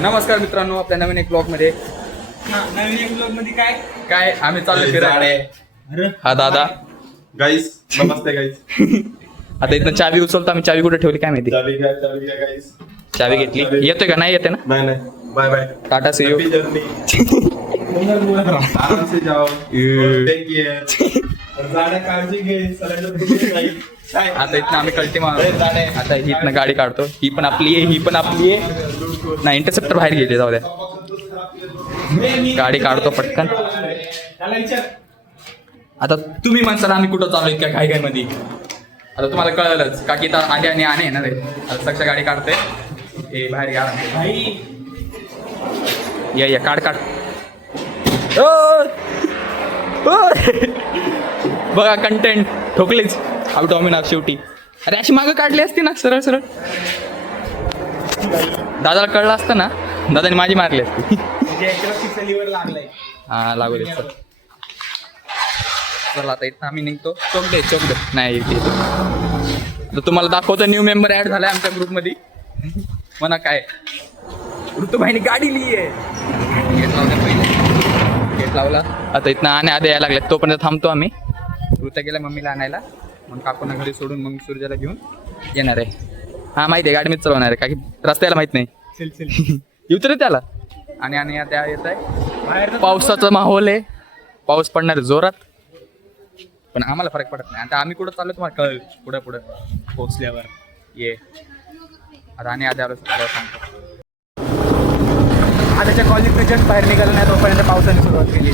नमस्कार मित्रांनो, आपल्या नवीन एक ब्लॉग मध्ये काय आम्ही चाललो फिरायला. हा दादा गाईस, नमस्ते गाईस. आता इथं चावी उचलतो आम्ही. चावी कुठे ठेवली काय माहिती. चावी घ्या गाईस. चावी घेतली. येतोय का? नाही येते ना. नाही bye bye. Tata see you. आराम से जाओ. Take care. जाण्या काळजी घे. आता इथनं आम्ही कल्टी मार. आता ही इथनं गाडी काढतो. ही पण आपली आहे, ही पण आपली आहे. नाही, इंटरसेप्टर बाहेर गेले, जाऊ द्या. गाडी काढतो पटकन. आता तुम्ही म्हणसाल आम्ही कुठं चालू इतक्या घाई मध्ये. आता तुम्हाला कळलंच का की आले आणि आणे ना रे. आता सक्षा गाडी काढते. ए बाहेर या या काढ. बघा कंटेंट ठोकलेच. आउट ऑमिना शेवटी. अरे अशी मागं काढली असती ना सरळ सरळ. दादाला कळलं असतं ना, दादाने माझी मारली असती. हा लागू दे. चला आता इथं आम्ही निघतो. चोक दे नाही तर तुम्हाला दाखवतो. न्यू मेंबर ऍड झालाय आमच्या ग्रुपमध्ये. म्हणा काय ऋतुभाईने गाडी लिही आहे. गेट लावला. आता इथनं आधी यायला लागले. तोपर्यंत थांबतो आम्ही. ऋता गेला मम्मीला आणायला. मग काकूना घरी सोडून मग सूर्याला घेऊन येणार आहे. हा माहिती आहे, गाडी मीच चालवणार आहे. का की रस्त्याला माहित नाही. उतरे त्याला. आणि त्या येत आहे. पावसाचा माहोल आहे. पाऊस पडणार जोरात. पण आम्हाला फरक पडत नाही. आता आम्ही कुठं चाललो तुम्हाला कळेल पुढं पोहोचल्यावर. ये आता आधी आलो सांगतो. आताच्या कॉलेजचं जस्ट बाहेर निघालं नाही तोपर्यंत पावसाने सुरुवात केली.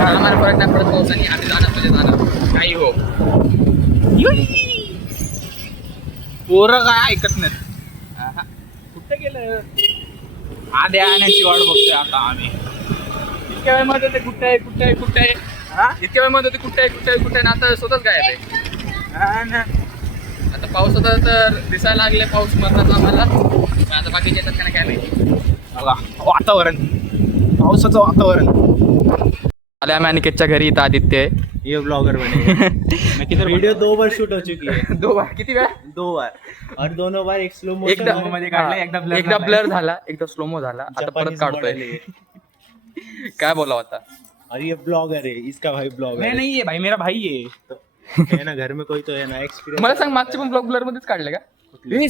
आम्हाला फरक नाही पडत. पावसाने आधी जाणार काही हो. पोरं काय ऐकत नाहीत. कुठे गेलं? आधी आणण्याची वाट बघतोय आता आम्ही. इतक्या वेळ मध्ये ते कुठे आहे. इतक्या वेळ मध्ये ते कुठे आहे ना. आता स्वतःच काय आहे. आता पावसाचा तर दिसायला लागले. पाऊस मरणाचा आम्हाला. पण आता बाकीचे येतात त्यांना काय माहिती. वातावरण, पावसाचं वातावरण. आले आम्ही अनिकेतच्या घरी. इथं आदित्य आहे. ये ब्लॉगर बने. वीडियो 2 बार शूट हो चुकी है. 2 बार. किती वेळा? 2 बार. और दोनों बार एक स्लो एकदा मोशन मध्ये काढला. एकदा ब्लर झाला, एकदा स्लोमो झाला. आता परत काढतोय. काय बोलावं आता. और ये ब्लॉगर है, इसका भाई ब्लॉगर है. नहीं है भाई, मेरा भाई है. है ना, घर में कोई तो है ना एक्सपीरियंस. मला सांग, मागचे पण ब्लॉग ब्लर मध्येच काढले का?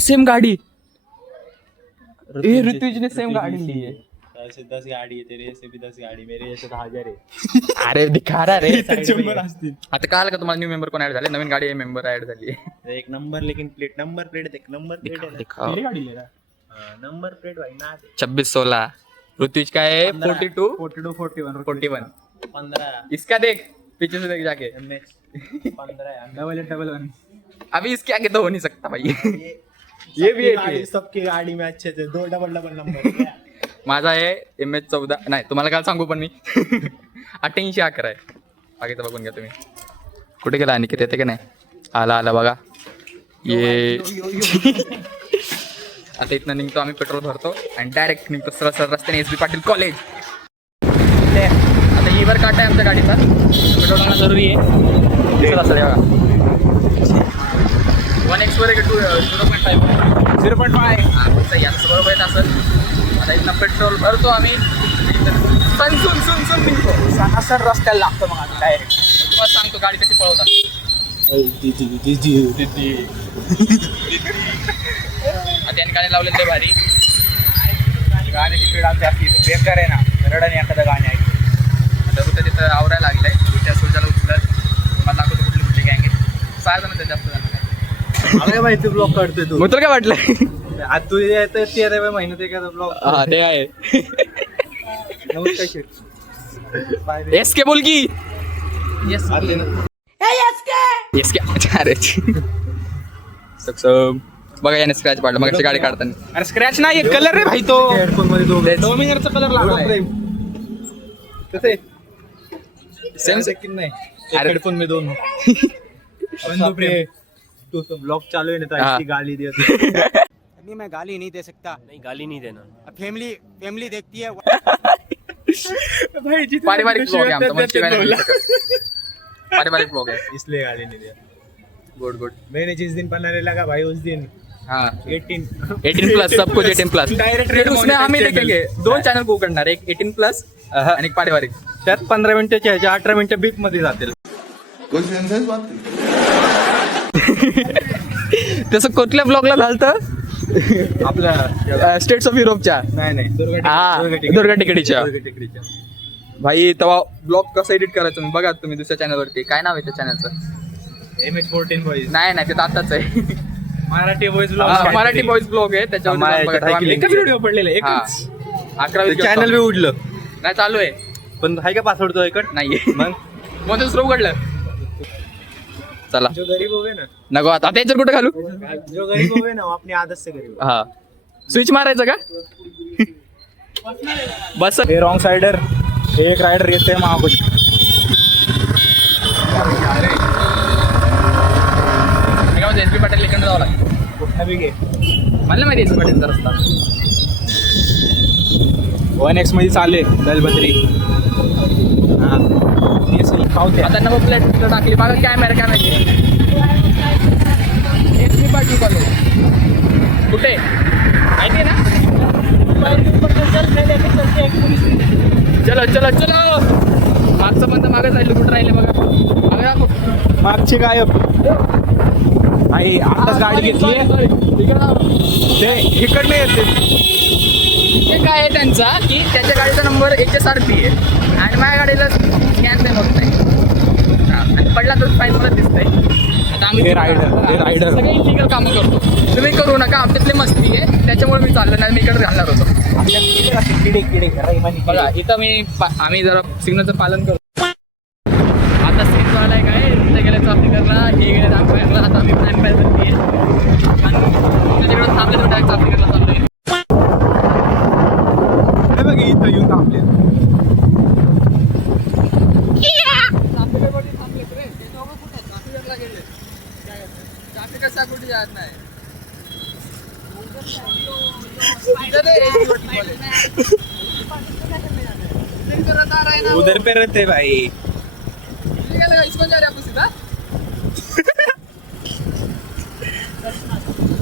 सेम गाडी. ऋतुजने सेम गाडी ली है. ऐसे 10 गाड़ी है तेरे से भी 10 गाड़ी, मेरे जैसे 1000 है. अरे दिखा रहा रे. 100 असतील. आता कळालं का तुम्हाला न्यू मेंबर कोण ऍड झाले? नवीन गाडी मेंबर ऍड झाली. एक नंबर, लेकिन प्लेट नंबर प्लेट देख. नंबर प्लेट है दिखाओ. गाड़ी ले रहा. नंबर प्लेट भाई ना दे. 26-16. ऋतुज का है 42 42 41 41. 15 इसका देख, पीछे से देख जाके. MX 15 है. डबल 1. अभी इसके आगे तो हो नहीं सकता भाई. ये भी है. सबकी गाड़ी में अच्छे थे 2 डबल नंबर. माझा आहे MH14. नाही तुम्हाला काय सांगू, पण मी 88-11 आहे. बाकीचं बघून घ्या तुम्ही. कुठे गेला अनिकेत? येते का नाही? आला बघा. ये आता इथनं निघतो आम्ही. पेट्रोल भरतो आणि डायरेक्ट निघतो सरळ रस्त्याने SB पाटील कॉलेज. आता ही वर काटा आहे आमच्या गाडीचा. पेट्रोल टाकणं जरुरी आहे. दिसत असेल बघा. 1x वर 0.5. 0.5. याचं बरोबर येत असेल. आता इथनं पेट्रोल भरतो आम्ही. सुन निघतो. सणासर रस्त्याला लागतो मग आता डायरेक्ट. तुम्हाला सांगतो गाडी कशी पळवतात. त्याने गाणे लावले ते भारी. गाण्याची स्पीड आमची असली बेकार आहे ना. रडाने एखादं गाणे ऐकतो. आता कुठं तिथं आवरायला लागलंय. त्या सोजाला उचलत तुम्हाला दाखवतो कुठली गँग आहे. 6 जण जास्त जण नाही. अरे भाई तू ब्लॉग काढतोय तू. मग तुला काय वाटलं? आज तू येतं 13व्या महिन्यात एखादा ब्लॉग. हा ते आहे. नमस्कार. एसके बोल की. एसके अरे सक्षम. बघा याने स्क्रॅच पाडलं मग गाडी काढताना. अरे स्क्रॅच नाही, कलर रे भाई तो. हेडफोन मध्ये डोमिनरचा कलर लागला. कसे सेम सेकंड नाही. हेडफोन में दोन. तू तो ब्लॉग चालू है ना, तो ऐसी गाली दिया. नहीं, मैं गाली नहीं दे सकता. नहीं, गाली नहीं देना. फैमिली देखती है. भाई पारिवारिक ब्लॉग आहे आमचा. पारिवारिक ब्लॉग आहे इसलिए गाली नहीं दिया. Good good. मैंने जिस दिन बनाने लगा भाई उस दिन हाँ 18 18+ सब कुछ 18+. Direct फिर उसमें आम्ही monetized देखेंगे 2 चॅनल बुक करणार, एक 18+ आणि एक पारिवारिक. त्यात 15 मिनिटाच्या ह्याच्या 18 मिनिटं बीप मध्ये जातील. तसं कुठल्या ब्लॉगला झालं आपल्या स्टेट्स ऑफ युरोपच्या. नाही हा दुर्गा टेकडीच्या. टेकडीच्या भाई तेव्हा ब्लॉग कसं एडिट करायचं तुम्ही बघा तुम्ही दुसऱ्या चॅनलवरती. काय नाव आहे त्या चॅनलचं? MH14 बॉईज नाही ते तर आताच आहे. Marathi boys Marathi boys blog आहे त्याच्यावर एकच व्हिडिओ पडलेला एकच 11 चॅनल बी उडलं नाही चालू आहे. पण आहे का पासवर्ड तो एकट नाहीये मग मग दुसरं उघडलं. चला जो गरीब होवे ना नको आता त्याच्यावर कुठं घालू. जो गरीब होवे ना वो अपनी आदत से गरीब हा स्विच मारायचं का बस. हे रॉंग साइडर एक राइडर येते महाबुज SP पाटील इकडे जावं लागतं. कुठं बी घे मला माहिती SP पाटीलचा रस्ता. 1X मध्ये चालले दलबद्री खावते आता नवं प्लेट टाकली बघा कॅमेरा माहिती. SP पाटील कॉलेज कुठे माहिती आहे ना. चलो चलो चलो मागचं पण तर मागं जायला कुठं राहिले बघा मागे दाखव. मागची गायब आई आताच गाडी घेतली ते इकडनं येते. ते काय आहे त्यांचा की त्याच्या गाडीचा नंबर HSRP आहे आणि माझ्या गाडीला स्कॅन ते होत नाही. आणि पडला तर फाईन मला दिसतंय. आता आम्ही हे रायडर सगळे इलिगल कामं करतो. तुम्ही करू नका आमच्यातली मस्ती आहे त्याच्यामुळे मी चाललो नाही. मी इकडे राहणार होतो. बघा इथं आम्ही जरा सिग्नलचं पालन करतो. आता सीन झाला आहे काय तिथे गेले चाफिकरला हे गेले दाखवायला. आता आम्ही प्लॅन काय करते त्याच्याकडे थांबले तर डायरेक्ट चाफिकरला चाललोय. बघ इथं येऊन थांबले चाफिकरवरती थांबलेत रे. ते दोघं कुठं चाफिकरला गेले. चाफिकर कुठे जात नाही. उधर पे रहते भाई. इसको जा रहे आपको सीधा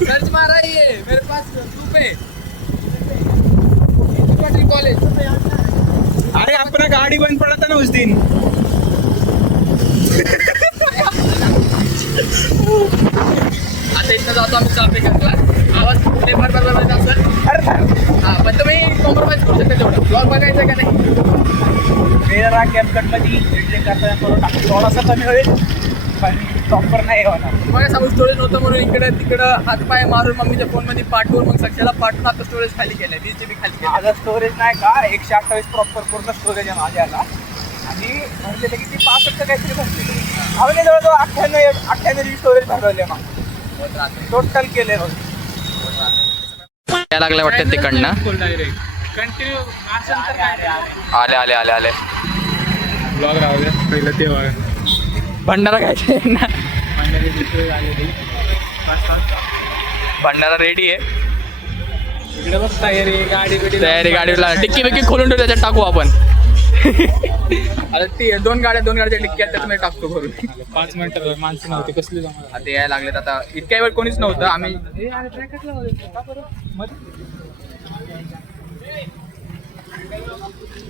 सर्च मारा ये मेरे पास ग्रुप है कॉलेज. अरे अपना गाड़ी बंद पड़ा था ना उस दिन. आता इथं जातो आम्ही चाफेकरला. आवाज ते बरोबर असेल. हा पण तुम्ही कॉम्प्रोमाइज करू शकता तेवढं. ब्लॉग बघायचं का नाही. मेरा कॅपकट मध्ये एडिटिंग करताना करून थोडासा कमी होईल पण प्रॉपर नाही होणार. बघा समोर स्टोरेज नव्हतं म्हणून इकडं तिकडं हातपाय मारून मम्मीच्या फोनमध्ये पाठवून मग सक्षाला पाठवून आता स्टोरेज खाली केलं. 20 GB खाली केलं. माझं स्टोरेज नाही का 128 प्रॉपर पूर्ण स्टोरेज आहे माझ्याला आणि भरलेलं किती 65 काहीतरी भरलेलं. आम्ही जवळजवळ 98 स्टोरेज भरवले मग टोटल केले बघ. त्या लागल्या वाटतं तिकडनं. कंटिन्यू आले आले आले आले. ब्लॉग राहू दे पहिलं ते बघा. भंडारा खायचे ना. भंडारा रेडी आहे. इकडे बघ तयारी तयारी गाडीला टिक्की बिक्की खोलून ठेवू त्याच्यात टाकू आपण. आता ती दोन गाड्याच्या टिक्की आहेत त्याच्यामध्ये टाकतो भरून. 5 मिनिटं माणसं नव्हती कसली जमा. आता यायला लागलेत. आता इतक्या वेळ कोणीच नव्हतं. आम्ही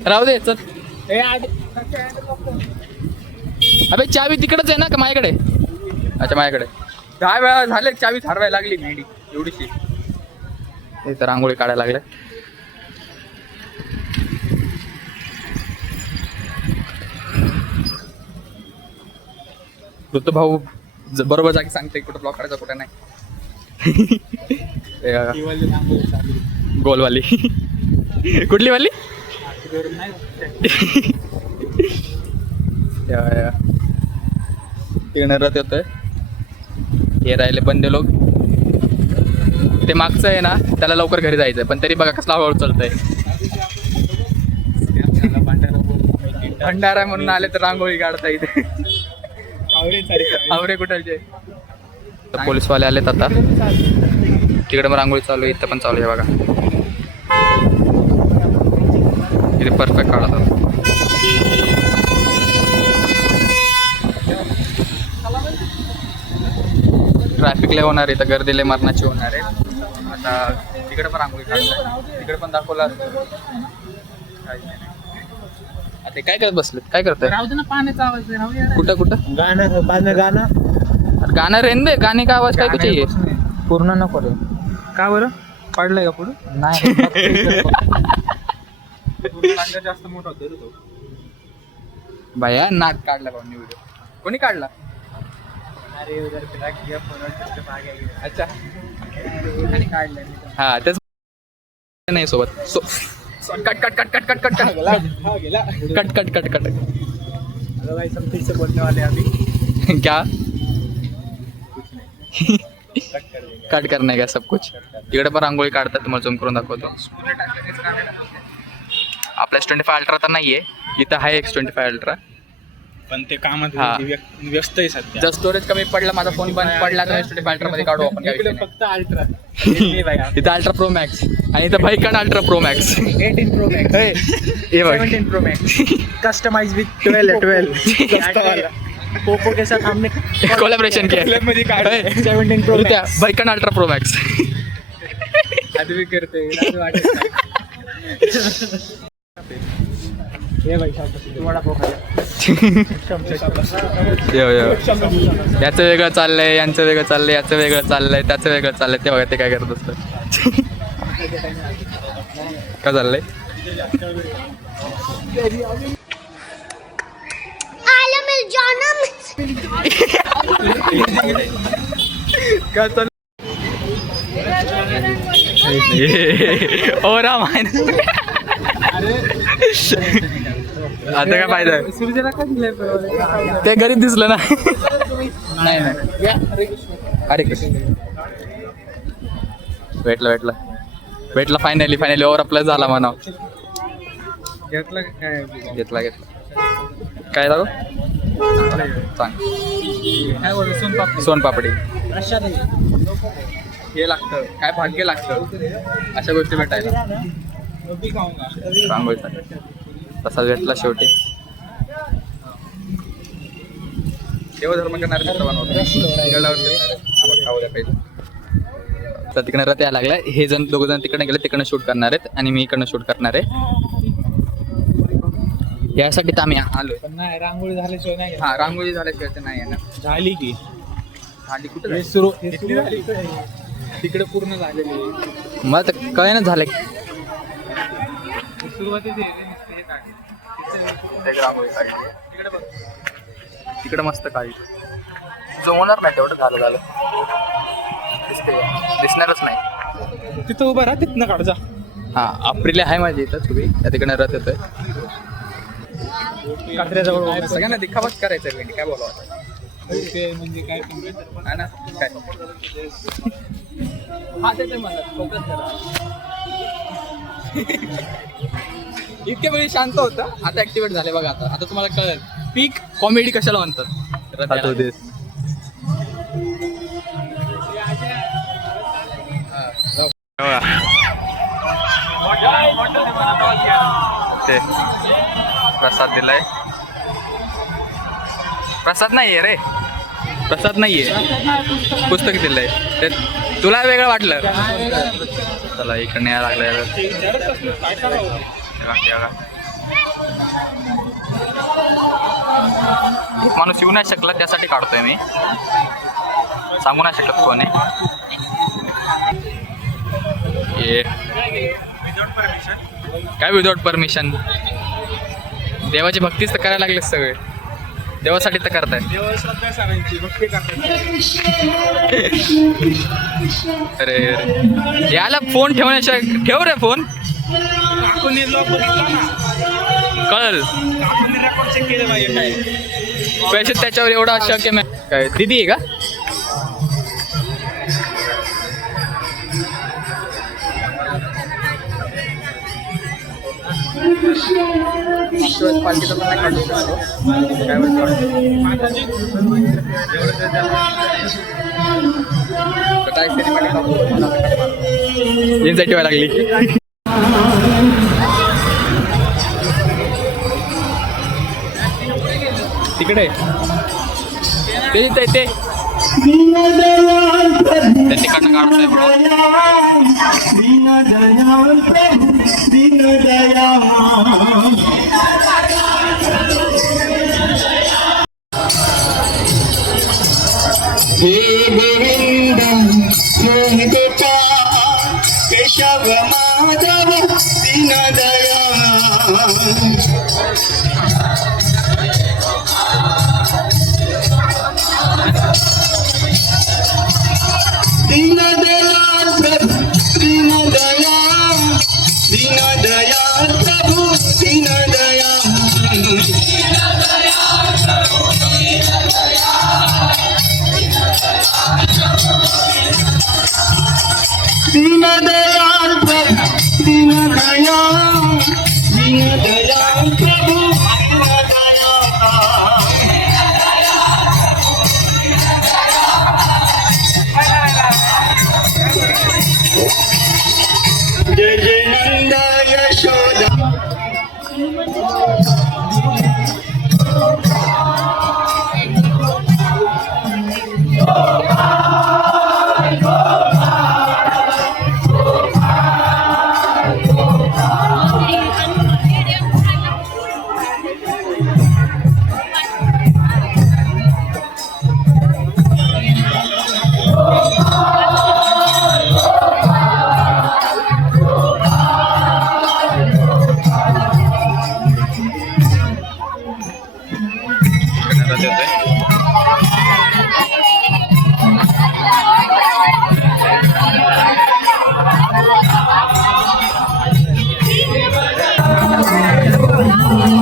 राहू दे चल. अबे चावी तिकडच आहे ना का माझ्याकडे. अच्छा माझ्याकडे 10 वेळा झाले चावी हरवायला लागली भेंडी एवढीशी. इथं रांगोळी काढायला लागले. ऋतू भाऊ बरोबर जागी सांगते कुठं ब्लॉक करायचा कुठं नाही. गोलवाली कुठली वाली. तिकडे रथ येतोय. हे राहिले बंदे लोक. ते मागचं आहे ना त्याला लवकर घरी जायचंय पण तरी बघा कसला हळूहळू चालतंय. भंडारा म्हणून आले तर रांगोळी काढता इथे. आवरे कुठलचे पोलीसवाले आलेत आता. तिकडे मग रांगोळी चालू आहे. इथं पण चालू आहे बघा. इथे परफेक्ट काढतात. ट्रॅफिकला होणार आहे तर गर्दीला मरणाची होणार आहे. आता तिकडे पण रांगोळी काढताय, तिकडे पण दाखवला आता काय करत बसलेत, काय करताय? राहू दे ना, पाण्याचा आवाज आहे, राहू दे. कुठं कुठं गाणं गाणं रेन दे, गाणे का आवाज काय कुठे पूर्ण नको रे. का बरं पाडलाय का पुढे? नाही जास्त मोठा होतो रे तो. बाया नाक काढला भाऊनी व्हिडिओ, कोणी काढला? अच्छा हा तेच नाही सोबत cut cut cut cut cut cut cut cut cut cut cut something से बोलने वाले अभी. क्या कट करणे का सब कुछ. इकडे पण रांगोळी काढतात, तुम्हाला झूम करून दाखवतो. आपला S25 अल्ट्रा तर नाहीये, इथं आहे X25 अल्ट्रा, पण ते कामात हा. व्यस्त आहे सध्या. जर स्टोरेज कमी पडला, माझा फोन बंद पडला तर S25 अल्ट्रा मध्ये काढू आपण. काय विषय नाही. फक्त अल्ट्रा. इथं अल्ट्रा प्रो मॅक्स आणि इथं भाईकान ultra pro max. 18 Pro Max. हे बघ 17 Pro Max. Customise with 12 Poco के साथ हमने कोलॅबरेशन केलं मध्ये काढलं. 17 Pro Max. भाईकान अल्ट्रा प्रो मॅक्स. आदमी करते हे भाई तुम्हाला याचं वेगळं चाललंय, यांचं वेगळं चाललंय, याचं वेगळं चाललंय, त्याचं वेगळं चाललंय. ते बघा ते काय करत असतं. काय चाललंय? काय चाललंय? ओ राम आहे ना. आता काय फायदा? सूर्याला काय दिलंय ते गरीब दिसलं ना. नाही नाही अरे कृष्ण भेटला फायनली ओव्हर अप्लाय झाला म्हणा. घेतलं काय? घेतला काय दाखव सांग. काय बोलतो सोनपापडी हे लागतं, काय भाग्य लागतं अशा गोष्टी भेटायला. रांगोळीसाठी तसा भेटला शेवटी. देवधर्म करणारे मित्र तर तिकडे रथ यायला लागलाय. हे जण दोघं जण तिकडे गेले, तिकडनं शूट करणार आहेत आणि मी इकडनं शूट करणार आहे. यासाठी तर आम्ही आलोय. पण नाही, रांगोळी झाल्याशिवाय नाही. हा रांगोळी झाल्याशिवाय तर नाही येणार. झाली की झाली कुठे हे सुरू झाली तिकडे पूर्ण झालेली आहे. मला तर कळेना झालंय. सुरुवातीचे तिकडे मस्त काढली, जमवणार नाही तेवढं. झालं दिसणारच नाही. तिथं उभं राहा, तिथनं काढ जा. हा अप्रिल आहे माझी इथं तुम्ही त्या तिकडे रथ येतोय. कात्र्याजवळ सगळ्यांना दिखावाच करायचा आहे, काय बोलावं ते म्हणजे काय हा ना काय. हा ते मला फोकस करा. इतके वेळी शांत होतं, आता ऍक्टिव्हेट झाले बघा. आता तुम्हाला कळेल पीक कॉमेडी कशाला म्हणतात. ते प्रसाद दिलाय. प्रसाद नाहीये रे, प्रसाद नाहीये, पुस्तक दिलंय. ते तुला वेगळं वाटलं. चला इकडे यायला लागलंय. माणूस येऊ नाही शकला त्यासाठी काढतोय मी, सांगू नाही शकत कोणी. काय विदाउट परमिशन? देवाची भक्तीच तर करायला लागले सगळे, देवासाठी तर करताय. अरे याला फोन ठेवण्याशिवाय ठेव रे फोन. कळल पैसे त्याच्यावर एवढा अशक्य नाही. काय दिदी आहे का? इन्साइट व्हायला लागली. तिकडे ते ते तिकडनं काढतोय ब्लॉग. हे गोविंद हे गोपाळ केशव माधव दीनदया दीनदयाल प्रभु दीनदयाल दीनदयाल प्रभु दीनदयाल दीनदयाल प्रभु दीनदयाल दीनदयाल प्रभु दीनदयाल जय जय नंद यशोदा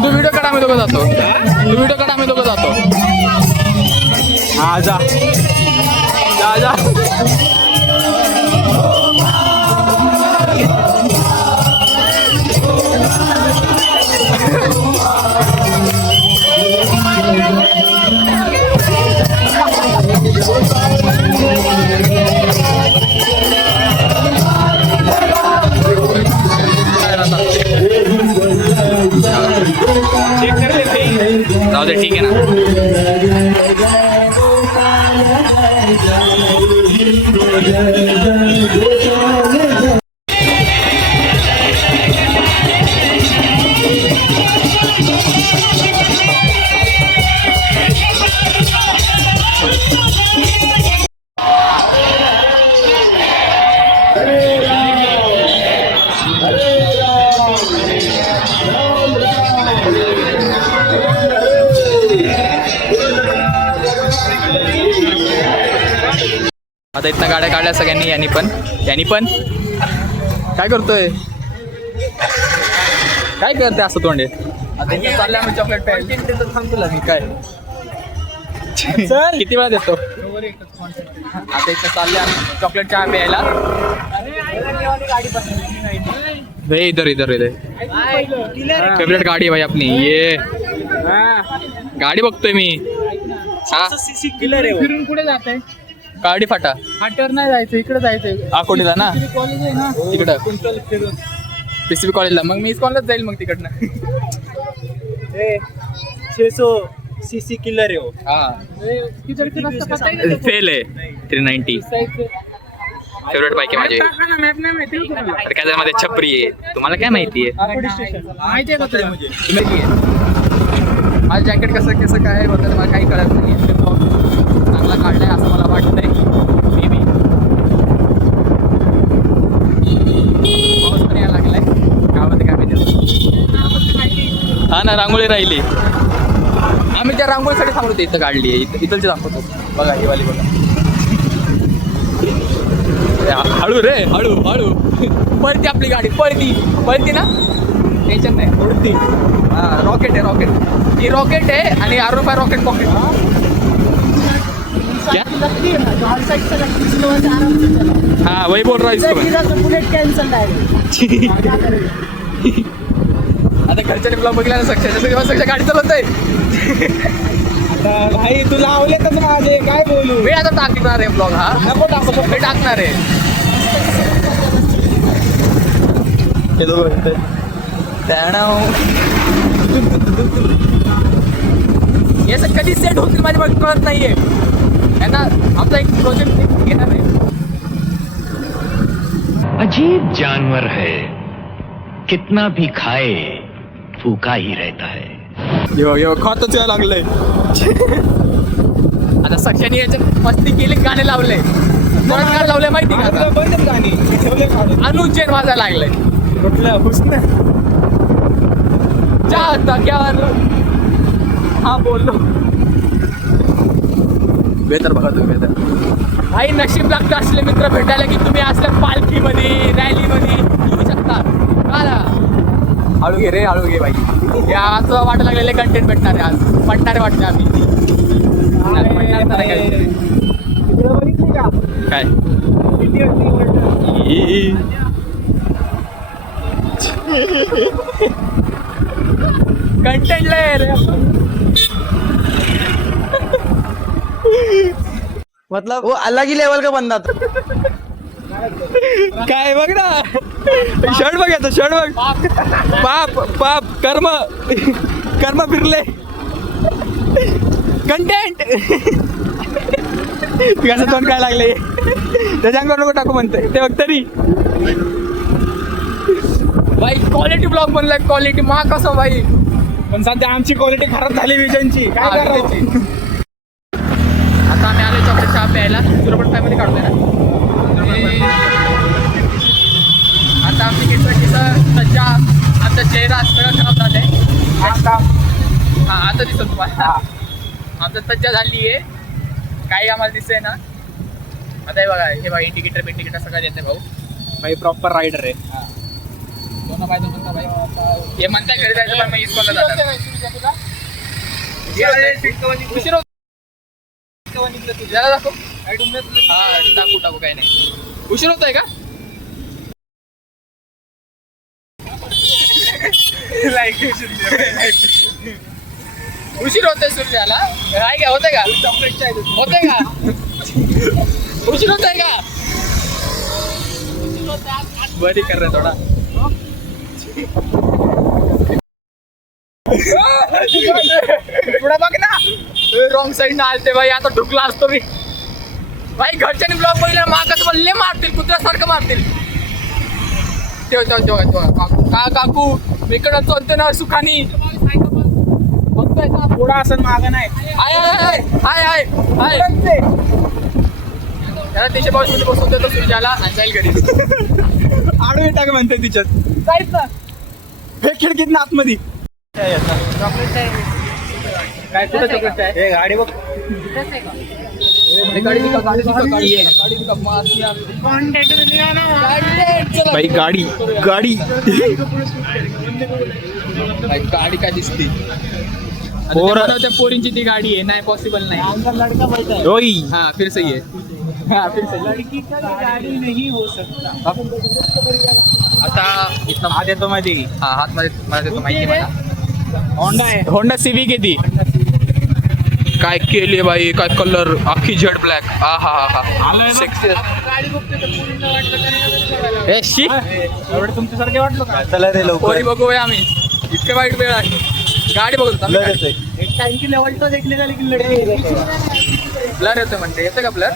तू व्हिडिओ काढ आम्ही दोघं जातो. तू व्हिडिओ काढ आम्ही दोघं जातो. हा जा जा जा. जाऊ दे, ठीक आहे ना. आता इथनं गाड्या काढल्या सगळ्यांनी. यांनी पण काय करतोय, काय करते असं तोंडे. आता इथं चाललंय आम्ही चॉकलेट प्यायला. थांबतो मी काय किती वेळा देतो. आता इथं चाललंय आम्ही चॉकलेट चहा प्यायला. इधर इधर इधर फेवरेट गाडी आहे भाई आपली. ये गाडी बघतोय मी. फिरून कुठे जात आहे? गाडी फाटा फाट्यावर नाही जायचं, इकडे जायचं. अकोटीला ना, कॉलेज आहे ना तिकडं PCB कॉलेजला. मग मी कॉलेजलाच जाईल मग तिकडनं. 600 सीसी किलर आहे हो. फेल आहे 390. फेवरेट बाईक आहे माझी. अरे काय मध्ये छपरी आहे, तुम्हाला काय माहिती आहे. माहिती आहे का तुला? माझं जॅकेट कसं काय बद्दल मला काही कळत नाही. चांगला काढलाय असं मला वाटतंय. मे बी पाऊस पण यायला लागलाय गावामध्ये. काय माहिती. हा ना, रांगोळी राहिली. आम्ही त्या रांगोळीसाठी थांबलो. इथं काढली आहे. इथलची दाखवतो बघा. ही वाली बघा. हळू रे, हळू हळू. पळती आपली गाडी, पळती ना, टेन्शन नाही. उडती. हा, रॉकेट आहे, रॉकेट. ही रॉकेट आहे आणि R5 रॉकेट पॉकेट. हाँ वही बोल रहा है इसको मैं. बुलेट कैंसल आहे. आता घरच्याने ब्लॉग बघितला ना सक्षाच्या गाडी चालवतोय. भाई तू लावले तर माझे काय बोलू. मी आता टाकणार आहे ब्लॉग. हा नको टाकू, मी टाकणार आहे. हे असं कधी सेट होतील माझ्या कळत नाहीये. यांना आमचा एक प्रोजेक्ट घेणार आहे. अजीब जानवर है, कितना भी खाए भूखा ही रहता है. यो खातच यायला लागलंय. आता सक्षाने याच्यात मस्ती केली, गाणे लावले. कोणाला गाणं लावलंय माहिती का आता? बंद गाणी ठेवले काढून. अनुज जैन वाजायला लागलंय. कुठलं हुस्न चहा टाक्यावर हा बोललो. बेहतर बघा तुम्ही बेहतर. काही नशीब लागतं असले मित्र भेटायला की तुम्ही असल्या पालखीमध्ये रॅलीमध्ये येऊ शकता. का हळू घे रे, हळू घे बाई. या असं वाटायला लागलेले कंटेंट भेटणार आहे आज. पडणारे वाटते आम्ही. पडणार तर काय? तिकडं बघितली का काय इंडिया टीम कंटेंट लय रे. मतलब वो अलग ही लेवल का बंदा था. काय बघ ना, शर्ट बघ याचा, शर्ट बघ. पाप पाप कर्म कर्म फिरले. कंटेंट कसं तोंड काय लागले, त्याच्या अंगावर नको टाकू म्हणते ते बघ तरी. भाई क्वालिटी ब्लॉग बनलाय. क्वालिटी मा कसं भाई. पण सध्या आमची क्वालिटी खराब झाली विजनची. काय करायची. आता आम्ही आलो चॉकलेट चहा प्यायला. तुला पण फॅमिली काढतोय ना. आता आमची किटपॅटीचं सज्जा, आमचा चेहरा सगळं खराब झालाय. हा आता दिसतो तुम्हाला. आमचं सज्जा झाली आहे, काही आम्हाला दिसतंय ना. आता हे बघा, हे बघा इंडिकेटर सगळं देते भाऊ. भाई प्रॉपर रायडर आहे. दोन पाहिजे म्हणता भाई. हे म्हणताय घरी जायचं पण मग इस्कॉनला जातात. उशीर होतो. जरा दाखव. हा टाकू काही नाही. उशीर होतोय का? उशीर होतोय सूर्याला. काय काय होतंय का? होतंय का? उशीर होतोय का? बरी कर रे थोडा. पुढे बघ ना. रॉंग साईड ना आलते भाई. आता ढुकला असतो मी भाई. घरच्यांनी ब्लॉग बघितला मागच म्हणले मारतील, कुत्र्यासारखं मारतील. तेव्हा काकू इकडं चलते ना सुखानी. बघतोय का? थोडा असं मागं नाही. हाय त्याला 352 मध्ये बसवून देतो सूर्याला आणि जाईल घरी. आडू टाक म्हणते तिच्यात. जायच ना. हे खिडकीत ना आतमध्ये. काय कुठं चॉकलेट आहे. हे गाडी बघ. भाई गाडी गाडी गाडी काय दिसते. त्या पोरींची ती गाडी आहे. नाही पॉसिबल नाही. ओय हा फिर सही है. हा फिर सही. लड़की का गाड़ी नहीं हो सकता. आता इथं हात येतो मध्ये. हा हात मध्ये मला देतो माहिती मला. होंडा आहे. होंडा सिविक आहे ती. काय केली भाई. काय कलर अख्खी जेड ब्लॅक. हा हा हा हा. एवढे तुमच्यासारखे वाटलो का. चला रे पोरी बघूया आम्ही. इतके वाईट वेळ आहे. गाडी बघतो टाइम की लेवल तो देखने का लेकिन लड़की ब्लर येतोय म्हणते. येतं का ब्लर?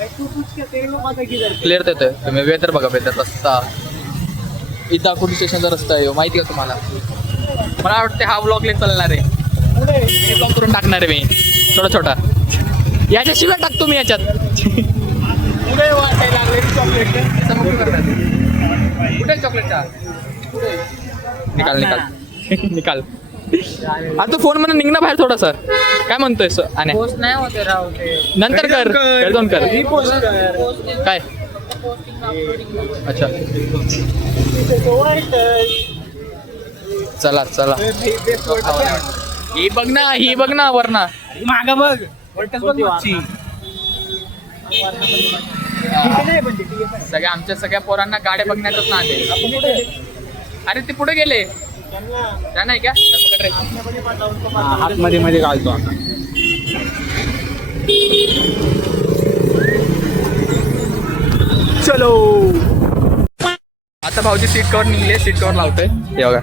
क्लिअर येतोय. तुम्ही वेदर बघा. वेदर रस्ता इथं कुठे स्टेशनचा रस्ता आहे माहिती का तुम्हाला? मला वाटतं हा ब्लॉग ले चालणार आहे. ब्लॉग करून टाकणार आहे मी छोटा. याच्या शिवाय टाकतो मी याच्यात. पुढे वाटायला लागले चॉकलेट. कुठे चॉकलेटचा? निकाल. आता तू फोन मध्ये निघ ना बाहेर थोडासा. काय म्हणतोय आणि नाही होते राव. नंतर कर. जाऊन कर. काय अच्छा चला. ही बघ ना वरना. माग बघ. सगळ्या आमच्या सगळ्या पोरांना गाड्या बघण्यातच ना. अरे ते पुढे गेले. त्या नाही का? आतमध्ये मध्ये घालतो आता. चलो. आता भाऊजी सीट कवर निघले. सीट कवर लावतोय. हे बघा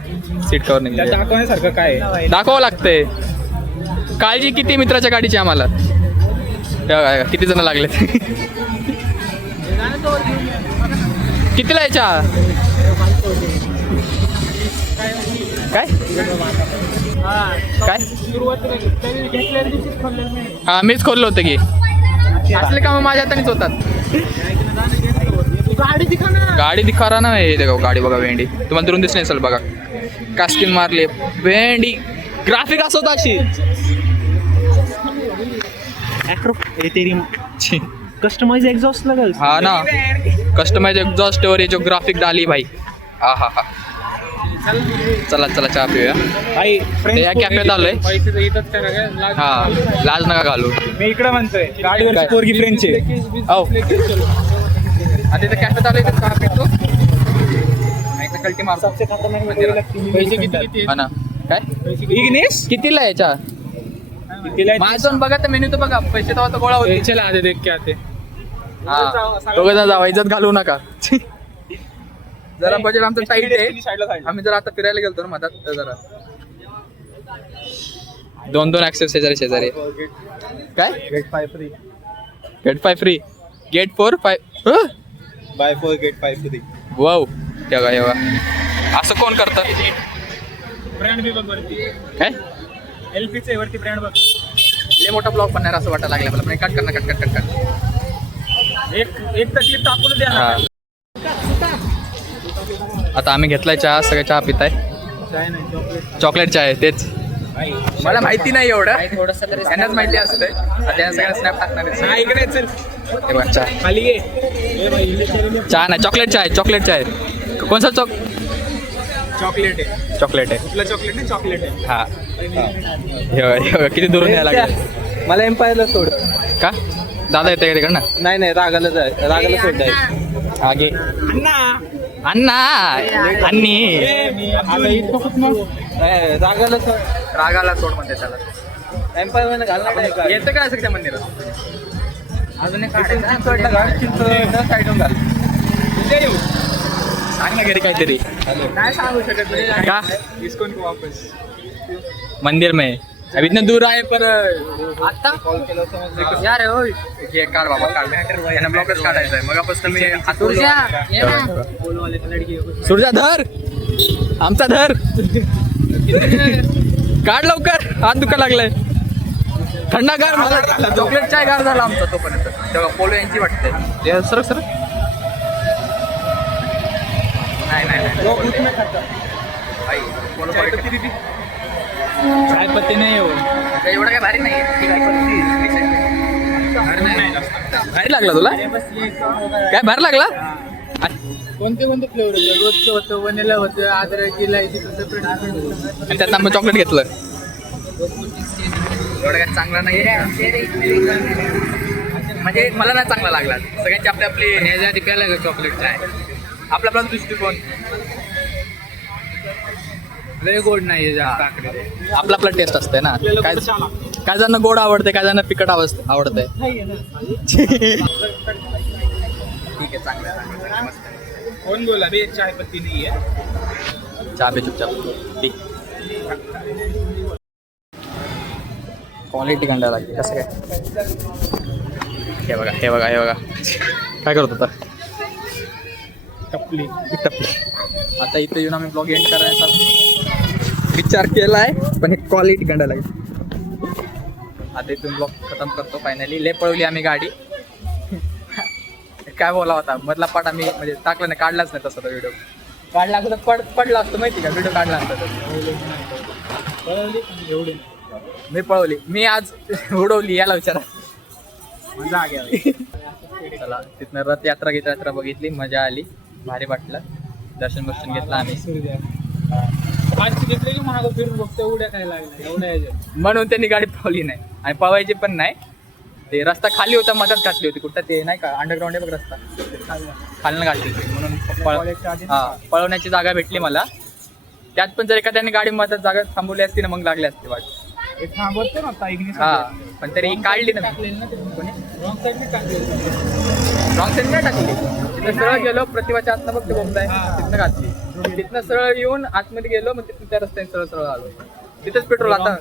सीट कवर निघले. दाखवण्यासारखं काय आहे. दाखवावं लागतंय. काळजी किती मित्राच्या गाडीची आम्हाला. बघा, किती जण लागले कितीला आहे चहा काय काय हा मीच खोललं होतं की असले काम माझ्या हातानेच होतात गाडी दिखारा ना हे देखो गाडी बघा भेंडी तुम्हाला दुरून दिसली असेल बघा कास्किन मारले भेंडी ग्राफिक असं अशी कस्टमाइज एग्जॉस्ट लगा हाँ ना कस्टमाइज एग्जॉस्ट और ये जो ग्राफिक डाली भाई हाँ हाँ हाँ चला चला चहा पिऊया भाई ते या कॅफेत आलोय हा लाज नका घालू मी इकडे म्हणतोय गाडीवरची पोरगी फ्रेंडची औ आता इथं कॅफेत आलोय तर चहा पितो एकदा कल्टी मारतो पैसे किती हा ना काय इग्निस कितीला आहे चहा माझं जाऊन बघा तर मेन्यू तर बघा पैसे तेव्हा तर गोळा होते चला आते देख के आते हा दोघं जण जावा इज्जत घालू नका जरा बजेट आमचं टाईट आहे आम्ही जर आता फिरायला गेलतो ना मधात तर जरा 2-2 ऍक्सेस शेजारी शेजारी काय get 5 free get 5 free get 4 5 by 4 get 5 free wow तेव्हा तेव्हा असं कोण करतं ब्रँड बी बघ वरती काय एलपीचे वरती ब्रँड बघ लय मोठा ब्लॉग बनणार असं वाटायला लागलं मला पण कट कर एक तकलीफ टाकून द्या हा आता आम्ही घेतलाय चहा सगळे चहा पिताय चॉकलेट चहा आहे तेच मला माहिती नाही एवढं त्यांनाच माहिती असतंय त्यांना सगळ्यांना स्नॅप टाकणार आहे. इकडे चल हे बघा चहा खाली ये चहा नाही चॉकलेट चहा आहे चॉकलेट चहा आहे कोणसा चॉकलेट आहे चॉकलेट आहे कुठलं चॉकलेट नाही चॉकलेट आहे हा हे बघा, किती दुरून यायला लागलं मला एम्पायरला सोड का दादा येते का तिकडनं नाही रागाला सोड आगे अण्णा अन्नी रागाला सोड रागाला सोड म्हणते त्याला एम्पायर मध्ये घालणार येतं काय असं त्या मंदिरात अजून एक चिंचवडला घाल चिंचवडला साईडून घाल सांग ना घरी काहीतरी नाही सांगू शकत का इसको इनको वापस मंदिर में अभी इतना दूर आए पर आता कॉल केला समज यार होय हे काढ बाबा काढ यांना ब्लॉकच काढायचा आहे मगापासून मी सुरजा धर आमचा धर काढ लवकर हात दुखा लागलाय थंडा गार मला चॉकलेट चाय गार झाला आमचा तोपर्यंत तेव्हा पोलो यांची वाटते सर सर नाही चाय पत्ती नाही हो एवढं काय भारी नाही भारी लागला तुला काय भारी लागला कोणते फ्लेवर होते रोजचं होतं वनेला होतं अद्रक इलायची आणि त्यात आम्ही चॉकलेट घेतलं एवढं काय चांगला नाही म्हणजे मला नाही चांगला लागला सगळ्यांची आपली आपली प्यायला का चॉकलेट चाय आपला आपला दृष्टिकोन लय गोड नाही आपला आपला टेस्ट असते ना काय जण गोड आवडते काय जण पिकट आवडते ठीक आहे चांगलं आहे कोण बोला बे चाय पत्ती नाही आहे चहा पे चुपचाप ठीक क्वालिटी कंडा लागते कसं काय हे बघा काय करत होता टपली आता इथे येऊन आम्ही ब्लॉग एंड करायचा विचार केला आहे पण हे क्वालिटी गंडा लागेल आता इथून ब्लॉग खतम करतो फायनली लय पळवली आम्ही गाडी काय बोला होता मधला पाठ आम्ही म्हणजे टाकला नाही काढलाच नाही तसा तो व्हिडिओ काढला असता तर पडला असतो माहिती का व्हिडिओ काढला असता तर मी पळवली मी आज उडवली याला विचारा मजा आ गया चला तिथनं रथयात्रा बघितली मजा आली भारी वाटलं दर्शन घेतलं आम्ही आजची घेतले की महाग फिरून बघतो उड्या काय लागल्या एवढ्या म्हणून त्यांनी गाडी पळवली नाही आणि पळवायची पण नाही ते रस्ता खाली होता मधात घातली होती कुठं ते नाही का अंडरग्राऊंड आहे बघ रस्ता खालनं घातली होती म्हणून पळवण्याची जागा भेटली मला त्यात पण जर एखाद्याने गाडी मधात जागा थांबवली असती ना मग लागली असते वाट थांबवतो ना आता इग्निस हा पण तरी ही काढली ना रॉंग साईडने टाकले रॉंग साईड नाही टाकली तिथं सरळ गेलो प्रतिभाच्या आतनं बघते बोलताय तिथनं घातली तिथनं सरळ येऊन आतमध्ये गेलो मग तिथून त्या रस्त्याने सरळ आलो तिथंच पेट्रोल आता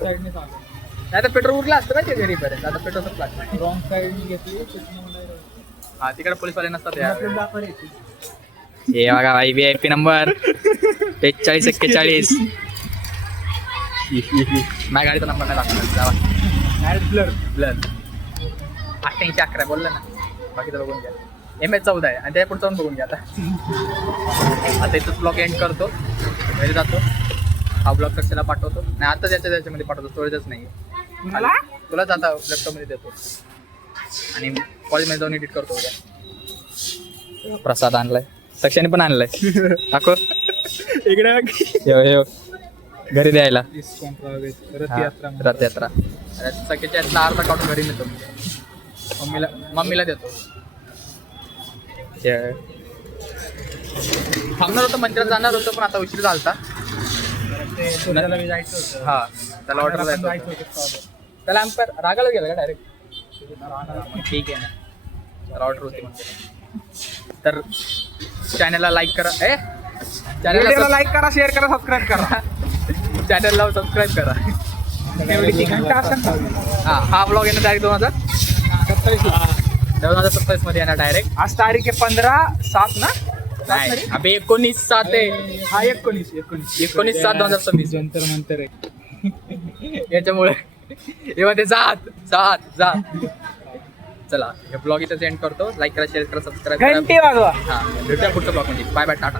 नाही तर पेट्रोल उरला असतं माहिती घरी पर्यंत. आता पेट्रोल संपला. रॉंग साईड घेतली हा तिकडे पोलीसवाले नसतात यार. हे बघा भाई VIP नंबर 4541. माझ्या गाडीचा नंबर नाही लागणार. जावा ब्लर 8811 बोललं ना. बाकीचं बघून घ्या. MS 14 आहे आणि त्या पुढचं पण बघून घ्या आता इथंच ब्लॉग एंड करतो. घरी जातो. हा ब्लॉग कशाला पाठवतो नाही आता त्याच्यामध्ये पाठवतो. स्टोरेजच नाही तुलाच आता लॅपटॉपमध्ये देतो आणि कॉलेजमध्ये जाऊन एडिट करतो उद्या. प्रसाद आणलाय. सक्षाने पण आणलाय. दाखव इकडे घरी द्यायला. रथयात्रा रथयात्रा सखीच्या यातला अर्धा काढून घरी नेतो. मम्मीला देतो. थांबणार होतं मंदिरात जाणार होतं पण आता उशीर झालता. जायचं होतं. हा त्याला ऑर्डर जायचं होतं. त्याला आम्ही रागाला गेला का डायरेक्ट. ठीक आहे ना त्याला ऑर्डर होती म्हणजे. तर चॅनलला लाईक करा. चॅनलला लाईक करा, शेअर करा, सबस्क्राईब करा. चॅनलला सबस्क्राईब करा. घंटा असेल ना. हा ब्लॉग येणार डायरेक्ट 2027 मध्ये येणार डायरेक्ट. आज तारीख आहे 15/7 ना. नाही अबे 19/7 आहे. हा 19/7/2026 जंतर मंतर आहे. याच्यामुळे तेव्हा ते जात चला हे ब्लॉग इथं सेंड करतो. लाईक करा, शेअर करा, सबस्क्राईब करा. घंटी वाजवा. हा भेटूया पुढच्या ब्लॉग मध्ये. Bye bye Tata.